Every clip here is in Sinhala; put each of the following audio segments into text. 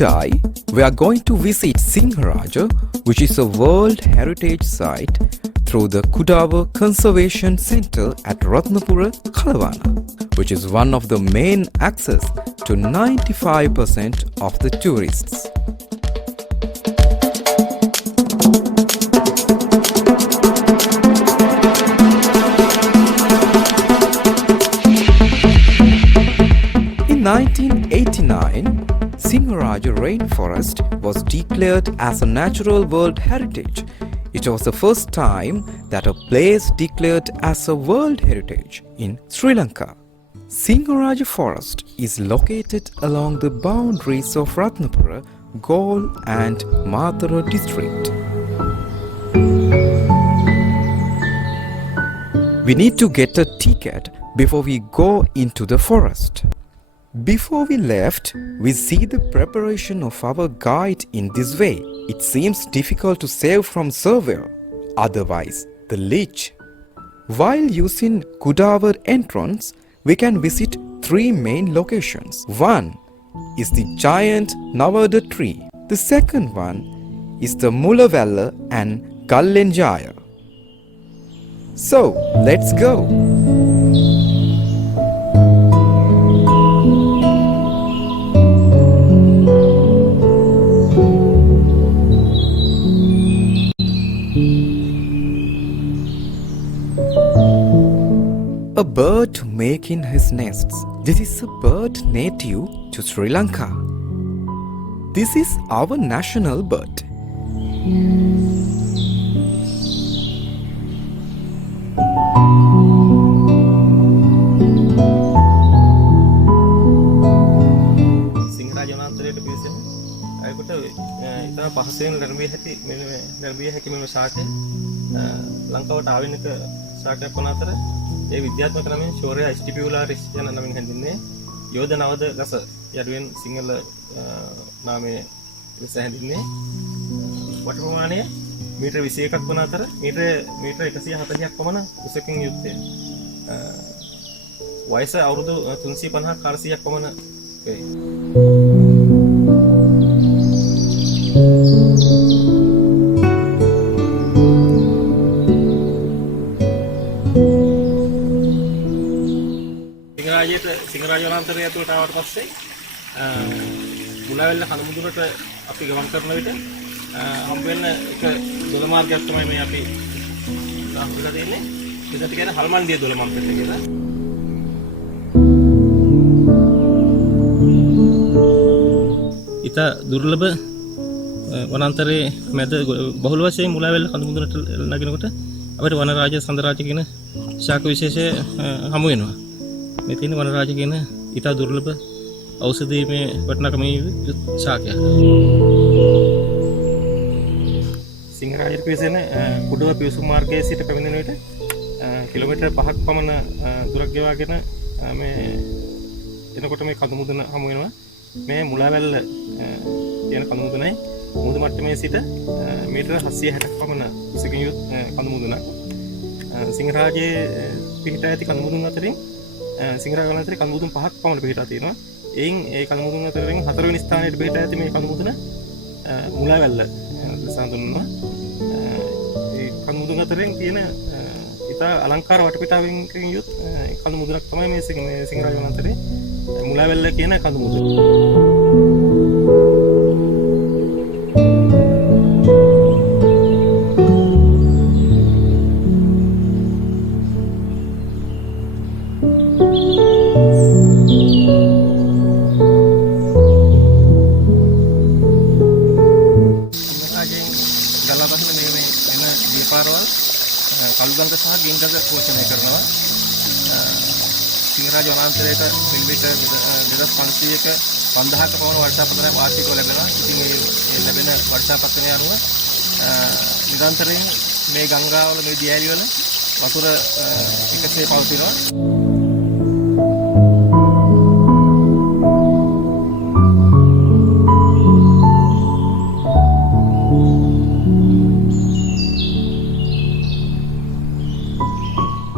Today, we are going to visit Sinharaja, which is a World Heritage Site, through the Kudawa Conservation Centre at Ratnapura, Kalawana, which is one of the main access to 95% of the tourists. In 1989, Sinharaja rainforest was declared as a natural world heritage. It was the first time that a place declared as a world heritage in Sri Lanka. Sinharaja forest is located along the boundaries of Ratnapura, Galle and Mathura district. We need to get a ticket before we go into the forest. Before we left, we see the preparation of our guide in this way. It seems difficult to save from surveyor, otherwise the leech. While using Kudawa entrance, we can visit three main locations. One is the giant Navada tree. The second one is the Mulavella and Gallenjaya. So, let's go! A bird making his nests. This is a bird native to Sri Lanka. This is our national bird. Sinharaja වනාන්තරයට පිවිසෙන අයකට ඉතා පහසුවෙන් ලැබිය හැකි මෙම ශාකය ලංකාවට ආවෙනික ශාකයක් වන අතර ඒ විද්‍යාත්මක නමින් ශෝරයා ස්ටිපියුලාරිස් යන නමින් හැඳින්වෙන්නේ යෝධ නවද ගස යනුවෙන් සිංහල නාමය ලෙස හැඳින්වෙන්නේ වට ප්‍රමාණය මීටර් 21ක් වන අතර මීටර් 140ක් පමණ උසකින් යුක්තය. වයස අවුරුදු 350ක් 400ක් පමණ වේ. සිංහරාජ වනාන්තරය ඇතුළට ආවට පස්සේ මුලාවැල්ල කඳුමුදුනට අපි ගමන් කරන විට හම්බ වෙන එක දොළ මාර්ගයක් තමයි මේ අපි හම්බුලා තියෙන්නේ. ඒකට කියන්නේ හල්මන්දිය දොළ මාර්ගය කියලා. ඊට දුර්ලභ වනාන්තරයේ මැද බහුල වශයෙන් මුලාවැල්ල කඳුමුදුනට නගිනකොට අපිට වනරාජ සඳරාජ කියන ශාක විශේෂය හමු වෙනවා. මේ තියෙන වනරාජ කියන ඉතා දුර්ලභ ඖෂධීමය වටිනාකමේ ශාකයක්. සිංහරාජයට පිවිසෙන කුඩව පිවිසුම් මාර්ගයේ සිට පැමිණෙන විට කිලෝමීටර් 5ක් පමණ දුරක් ගෙවාගෙන මේ එනකොට මේ කඳුමුදුන හමු වෙනවා. මේ මුලාවැල්ල කියන කඳුමුදුනයි මුහුදු මට්ටමේ සිට මීටර 760ක් පමණ උසකින් යුත් කඳුමුදුනක්. සිංහරාජයේ පිහිටා ඇති කඳුමුදුන් අතරින් සිංහරාජ වනාන්තරයේ කඳුමුදුන් 5ක් පමණ පිහිටා තියෙනවා. එයින් ඒ කඳුමුදුන් අතරින් 4 වෙනි ස්ථානයට පිහිටා ඇති මේ කඳුමුදුන මුලාවැල්ල ලෙස හඳුන්වනවා. ඒ කඳුමුදුන් අතරින් තියෙන ඉතා අලංකාර වටපිටාවෙන් යුත් කඳුමුදුනක් තමයි මේ සිංහරාජ වනාන්තරයේ මුලාවැල්ල කියන කඳුමුදුන. කළුගඟ සහ ගෙන්ගඟ පෝෂණය කරනවා. සිංහරාජ වනාන්තරයට මිලිමීටර් 2500ක 5000ක පමණ වර්ෂාපතනය වාර්ෂිකව ලැබෙනවා. ඉතින් මේ ලැබෙන වර්ෂාපතනය අනුව නිරන්තරයෙන් මේ ගංගාවල මේ දියඇලිවල වතුර එකසේ පවතිනවා.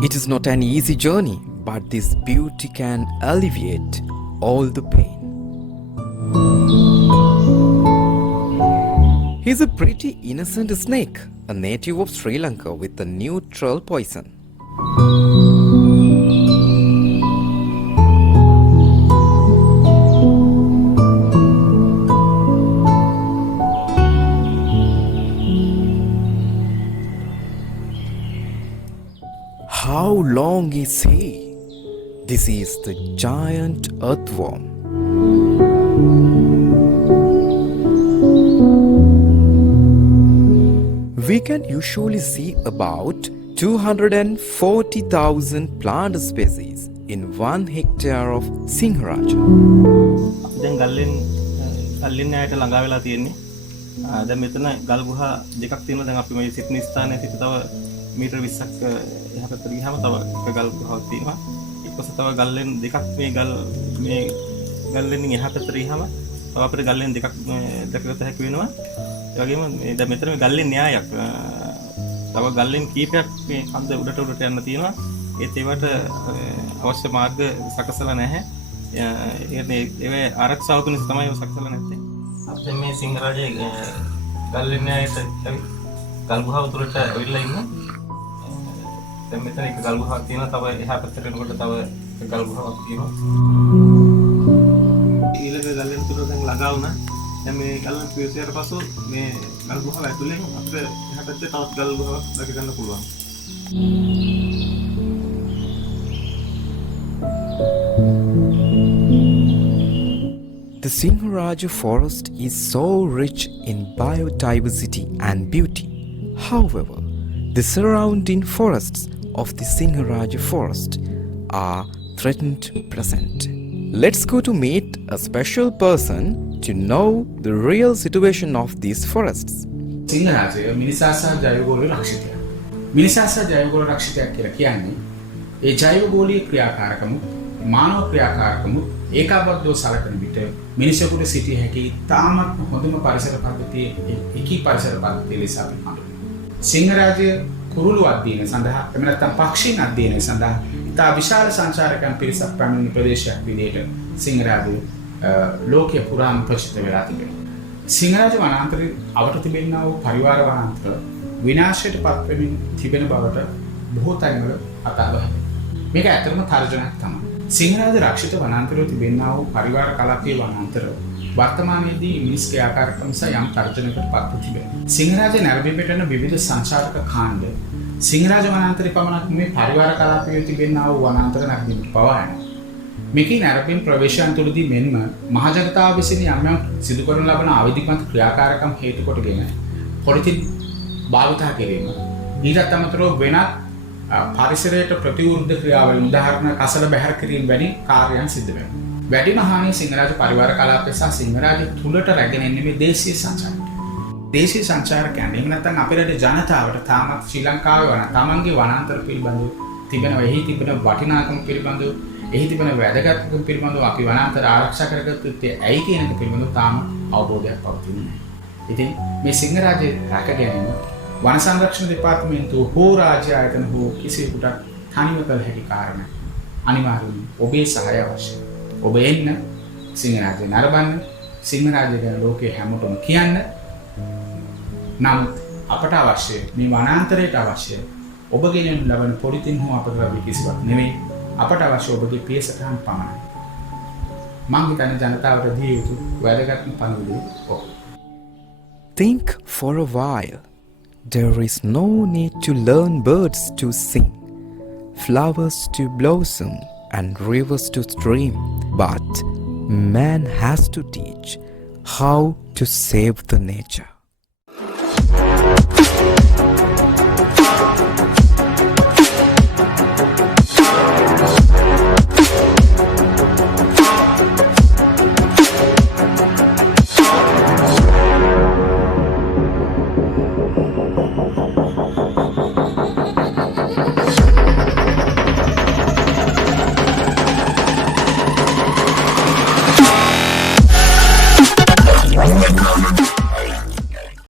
It is not an easy journey, but this beauty can alleviate all the pain. He's a pretty innocent snake, a native of Sri Lanka with a neutral poison. How long is he? This is the giant earthworm. We can usually see about 240,000 plant species in 1 hectare of Sinharaja. දැන් ගල්ලෙන් ඈයට ළඟා වෙලා තියෙන්නේ. දැන් මෙතන ගල් ගුහා දෙකක් තියෙනවා. දැන් අපි මේ සිටින ස්ථානයේ සිට තව මීටර් 20ක් එහා පැත්තට ගියාම තව එක ගල් ගුහාවක් තියෙනවා. ඊට පස්සේ තව ගල්ලෙන් දෙකක් මේ ගල්ලෙන් එහා පැත්තට ගියාම තව අපිට ගල්ලෙන් දෙකක් දැකගත හැකි වෙනවා. ඒ වගේම මේ දැන් මෙතන මේ ගල්ලෙන් න්‍යායක් තව ගල්ලෙන් කීපයක් මේ කන්ද උඩට යන්න තියෙනවා. ඒත් ඒවට අවශ්‍ය මාර්ග සකසලා නැහැ. ඒ ආරක්ෂාව තුනක් තමයි ඔය සකසලා නැත්තේ. අපිට මේ සිංහරාජයේ ගල්ලෙන් න්‍යායට ගල් ගුහාව තුළට ඇවිල්ලා ඉන්න. දැන් මෙතන එක ගල් ගුහාවක් තියෙනවා. තව එහා පැත්තට යනකොට තව එක ගල් ගුහාවක් තියෙනවා. ඊළඟ ගල්ලෙන් තුළ දැන් ළඟා වුණා. දැන් මේ ගල්ලෙන් පියුසියට පසු මේ ගල් ගුහාව ඇතුලෙන් අපිට එහා පැත්තේ තවත් ගල් ගුහාවක් දැක ගන්න පුළුවන්. The Sinharaja forest is so rich in biodiversity and beauty. However, the surrounding forests of the Sinharaja forest are threatened present. Let's go to meet a special person to know the real situation of these forests. සිංහරාජය මිනිසා සහ ජෛවගෝලීය රක්ෂිතයක්. මිනිසා සහ ජෛවගෝලීය රක්ෂිතයක් කියලා කියන්නේ ඒ ජෛවගෝලීය ක්‍රියාකාරකම මානව ක්‍රියාකාරකම ඒකාබද්ධව සලකන විට මිනිසෙකුට සිටිය හැකි තාමත් හොඳම පරිසර පද්ධතියේ එකී පරිසර පද්ධතිය ලෙස අපි හඳුන්වනවා. සිංහරාජය කුරුළු අධ්‍යයනය සඳහා එහෙම නැත්නම් පක්ෂීන් අධ්‍යයනය සඳහා ඉතා විශාල සංචාරකයන් පිරිසක් පැමිණෙන ප්‍රදේශයක් විදිහට සිංහරාජය ලෝකයේ පුරාම ප්‍රසිද්ධ වෙලා තිබෙනවා. සිංහරාජ වනාන්තරයේ අවට තිබෙනා වූ පරිවාර වනාන්තර විනාශයට පත් වෙමින් තිබෙන බවට බොහෝ තැන්වල අතාවහයි. මේක ඇත්තටම තර්ජනයක් තමයි. සිංහරාජ රක්ෂිත වනාන්තරයේ තිබෙනා වූ පරිවාර කලාපීය වනාන්තර වර්තමානයේදී මිනිස් ක්‍රියාකාරකම් නිසා යම් තර්ජනයකට පත්ව තිබෙනවා. සිංහරාජ නැරඹීමට යන විවිධ සංචාරක කාණ්ඩ සිංහරාජ වනාන්තරයේ පමණක් මේ පරිවාර කලාපීය තිබෙනා වූ වනාන්තර නැරඹීමට පවා යනවා. මේකේ නැරඹීම් ප්‍රවේශයන් තුළදී මෙන්ම මහජනතාව විසින් යම් යම් සිදු කරන ලබන ආවේදිකමත් ක්‍රියාකාරකම් හේතු කොටගෙන පොලිතින් භාවිත කිරීම ඊටත් අමතරව වෙනත් පරිසරයට ප්‍රතිවිරුද්ධ ක්‍රියාවලින් උදාහරණ කසල බැහැර කිරීම වැනි කාර්යයන් සිදු වෙනවා. වැඩිම හානිය සිංහරාජ පරිවාර කලාපය සහ සිංහරාජ තුලට රැගෙන එන්නේ මේ දේශීය සංචාරකයන්. දේශීය සංචාරකයන් එහෙම නැත්නම් අපේ රටේ ජනතාවට තාමත් ශ්‍රී ලංකාවේ වන තමන්ගේ වනාන්තර පිළිබඳව තිබෙන එහි තිබෙන වටිනාකම පිළිබඳව එහි තිබෙන වැදගත්කම පිළිබඳව අපි වනාන්තර ආරක්ෂා කරගත්තු යුත්තේ ඇයි කියන එක පිළිබඳව තාම අවබෝධයක් පවතින්නේ නැහැ. ඉතින් මේ සිංහරාජයේ රැක ගැනීම වන සංරක්ෂණ දෙපාර්තමේන්තුව හෝ රාජ්‍ය ආයතන හෝ කිසිවෙකුට තනිව කළ හැකි කාරණයක්. අනිවාර්යයෙන් ඔබේ සහාය අවශ්‍යයි. ඔබ එන්න සිංහරාජය නරඹන්න සිංහරාජය ගැන ලෝකයේ හැමෝටම කියන්න. නමුත් අපට අවශ්‍ය මේ වනාන්තරයට අවශ්‍ය ඔබ ගෙනෙන ලබන පොලිතින් හෝ අපට ලැබෙන කිසිවක් නෙමෙයි. අපට අවශ්‍ය ඔබගේ පියසටහන් පමණයි. මම හිතන්නේ ජනතාවට දිය යුතු වැදගත්ම පණිවිඩය ඔබ. Think for a while. There is no need to learn birds to sing, flowers to blossom, and rivers to stream, but man has to teach how to save the nature.